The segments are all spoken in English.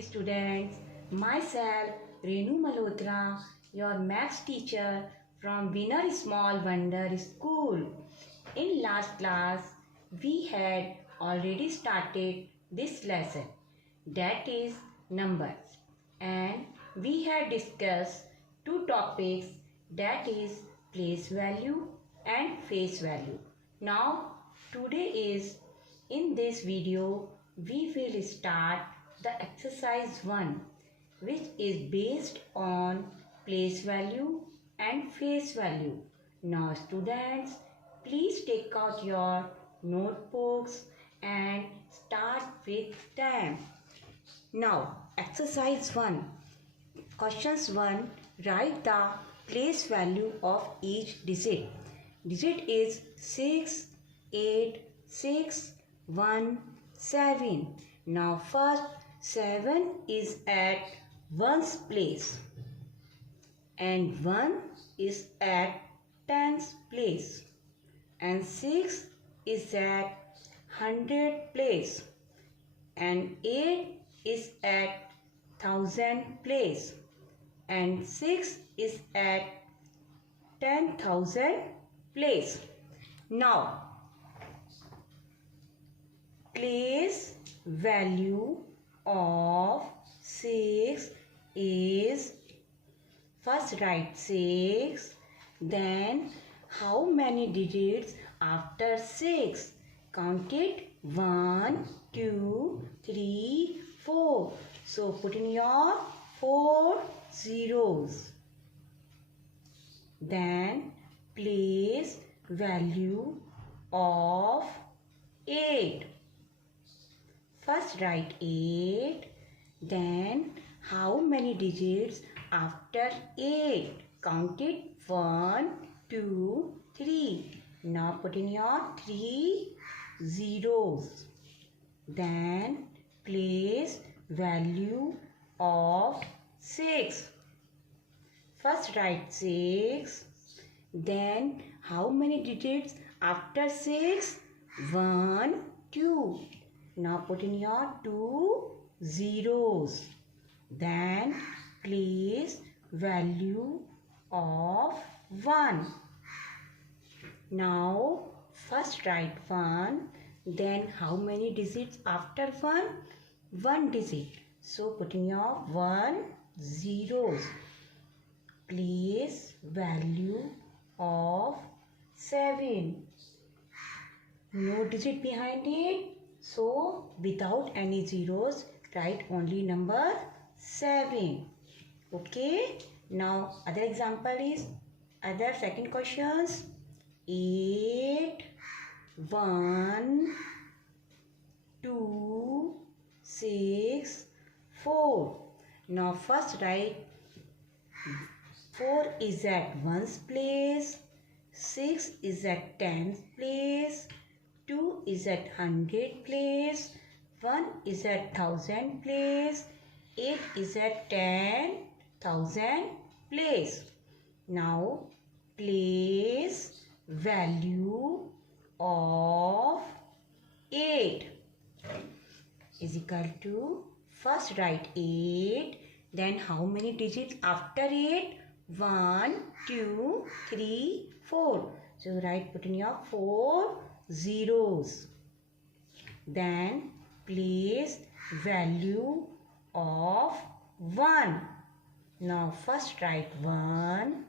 Students, myself Renu Malhotra, your maths teacher from Winner Small Wonder School. In last class, we had already started this lesson, that is numbers, and we had discussed two topics, that is place value and face value. Now today is in this video we will start the exercise 1, which is based on place value and face value. Now students, please take out your notebooks and start with them. Now exercise 1. Questions 1. Write the place value of each digit. Digit is 6, 8, 6, 1, 7. Now first 7 is at 1's place and 1 is at 10's place and 6 is at 100 place and 8 is at 1000 place and 6 is at 10,000 place. Now place value of 6 is, first write 6, then how many digits after 6? Count it 1, 2, 3, 4. So put in your 4 zeros. Then place value of 8. First write 8, then how many digits after 8? Count it 1, 2, 3. Now put in your 3 zeros. Then place value of 6. First write 6, then how many digits after 6? 1, 2. Now put in your 2 zeros. Then place value of 1. Now first write 1, then how many digits after 1? 1 digit. So put in your 1 zeros. Place value of 7. No digit behind it. So without any zeros, write only number 7. Okay. Now other example is, other second questions. 8, 1, 2, 6, 4. Now first write 4 is at 1's place, 6 is at 10's place, 2 is at 100 place, 1 is at 1000 place, 8 is at 10,000 place. Now place value of 8 is equal to, first write 8, then how many digits after 8? 1, 2, 3, 4. So write, put in your 4 zeros. Then place value of 1. Now first write 1,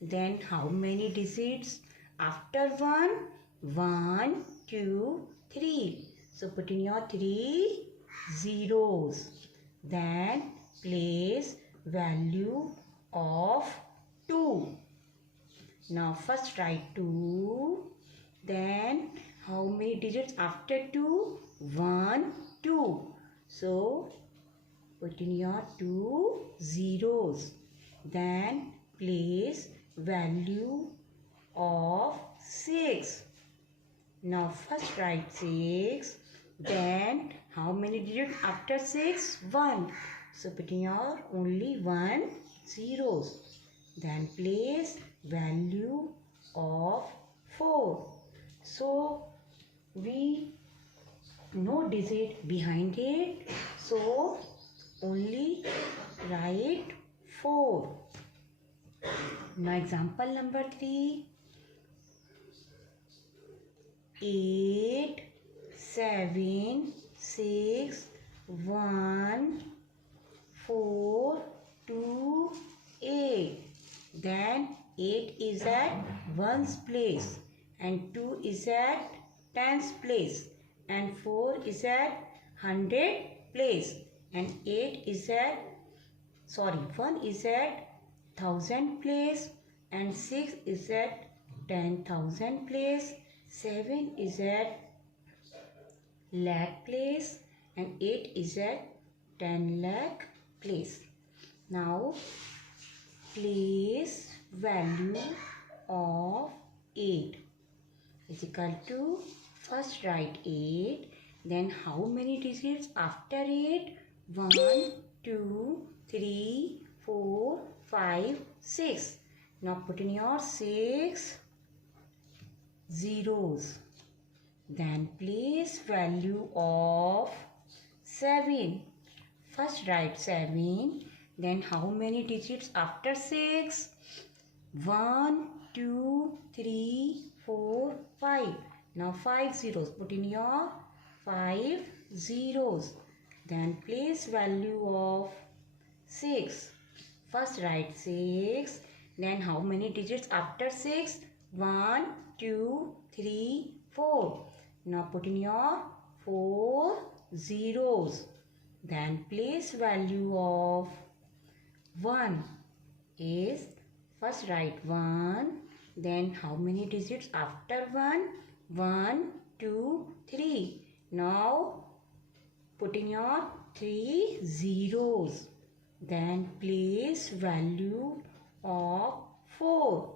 then how many digits after 1? 1, 2, 3. So put in your 3 zeros. Then place value of 2. Now first write 2, then how many digits after 2? 1, 2. So put in your 2 zeros. Then place value of 6. Now first write 6, then how many digits after 6? 1. So put in your only 1 zeros. Then place value of 4. So we no digit behind it. So only write 4. Now example number 3. 8, 7, 6, 1, 4, 2, 8. Then 8 is at 1's place and 2 is at 10's place and 4 is at 100 place and 1 is at 1000 place and 6 is at 10,000 place, 7 is at lakh place and 8 is at 10 lakh place. Now place value of 8 is equal to, first write 8, then how many digits after 8? 1, 2, 3, 4, 5, 6. Now put in your 6 zeros. Then place value of 7. First write 7. Then how many digits after 6? 1, 2, 3, 4, 5. Now 5 zeros. Put in your 5 zeros. Then place value of 6. First write 6. Then how many digits after 6? 1, 2, 3, 4. Now put in your 4 zeros. Then place value of 1 is, first write 1. Then how many digits after 1? 1, 2, 3. Now put in your 3 zeros. Then place value of 4.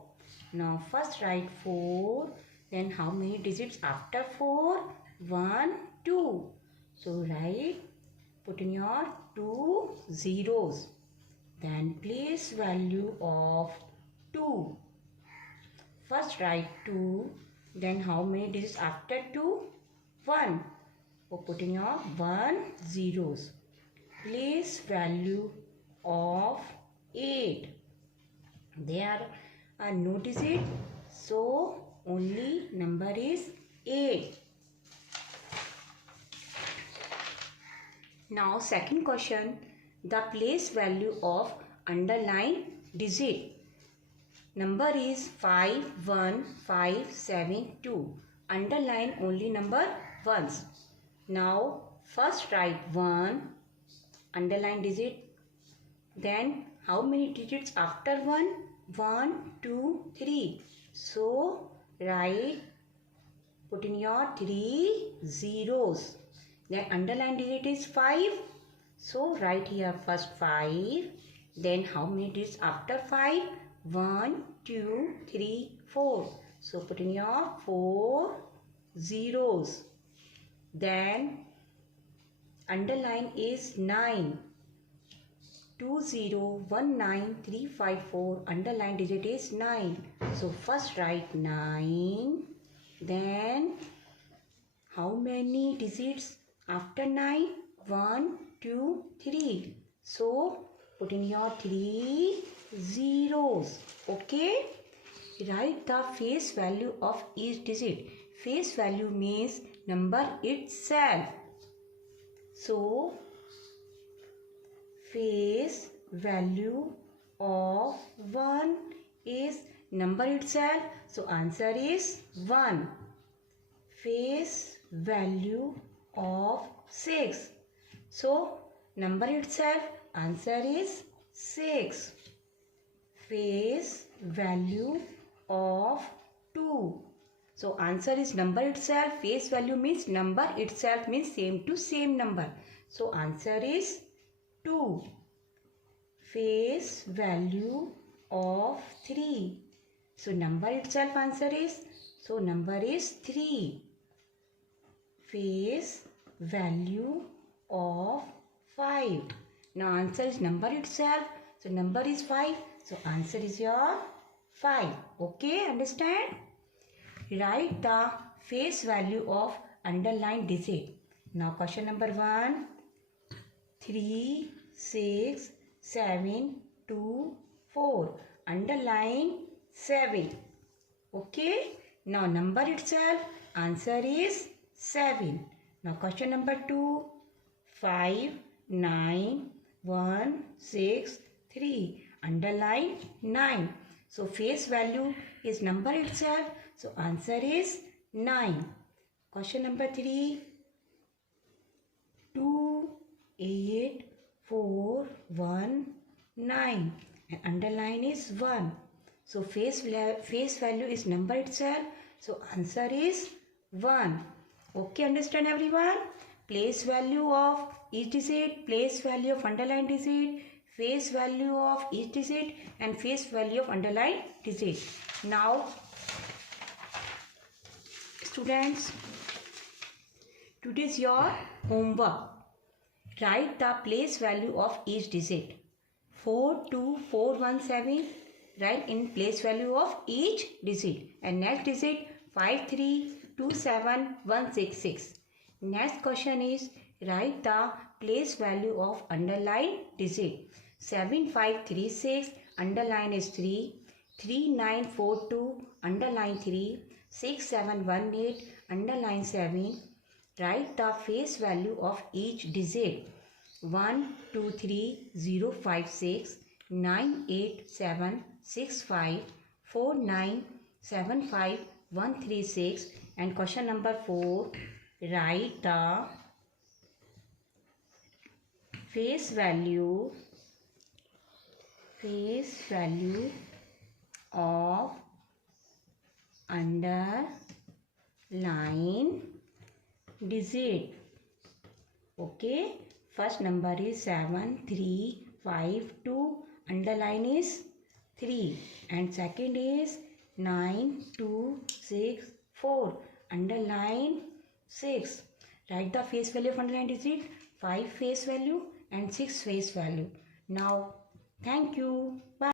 Now first write 4. Then how many digits after 4? 1, 2. So write, put in your 2 zeros. Then place value of 2. First write 2. Then how many digits after 2? 1. So put in your 1 zeros. Place value of 8. There are no digits, so only number is 8. Now second question, the place value of underlined digit. Number is 5, 1, 5, 7, 2. Underline only number ones. Now first write 1, underline digit. Then how many digits after 1? 1, 2, 3. So write, put in your 3 zeros. Then underline digit is 5. So write here first 5. Then how many digits after 5? 1, 2, 3, 4. So put in your 4 zeros. Then underline is 9. 2019354. Underline digit is 9. So first write 9. Then how many digits after 9? 1, 2, 3. So put in your 3 zeros. Okay. Write the face value of each digit. Face value means number itself. So face value of 1 is number itself. So answer is 1. Face value of 6. So number itself, answer is 6. Face value of 2. So answer is number itself. Face value means number itself means same to same number. So answer is 2. Face value of 3. So number itself answer is, so number is 3. Face value of 5. Now answer is number itself. So number is 5. So answer is your 5. Okay, understand? Write the face value of underlined digit. Now question number 1. 3, 6, 7, 2, 4. Underline 7. Okay. Now number itself. Answer is 7. Now question number 2. 5, 9, 1, 6, 3. Underline 9. So face value is number itself. So answer is 9. Question number 3. 2, 8, 4, 1, 9. And underline is 1. So face value is number itself. So answer is 1. Okay, understand everyone? Place value of each digit, place value of underline digit, face value of each digit and face value of underline digit. Now, students, today is your homework. Write the place value of each digit. 42417, write in place value of each digit. And next digit 5327166. Next question is write the place value of underline digit. 7536, underline is 3. 3942, underline 3. 6718, underline 7. Write the face value of each digit. 123056, 98765, 4975136. And question number 4. Write the face value of underline digit. Okay, first number is 7352, underline is 3, and second is 9264, underline 6. Write the face value of underline digit, 5 face value and 6 face value. Now, thank you. Bye.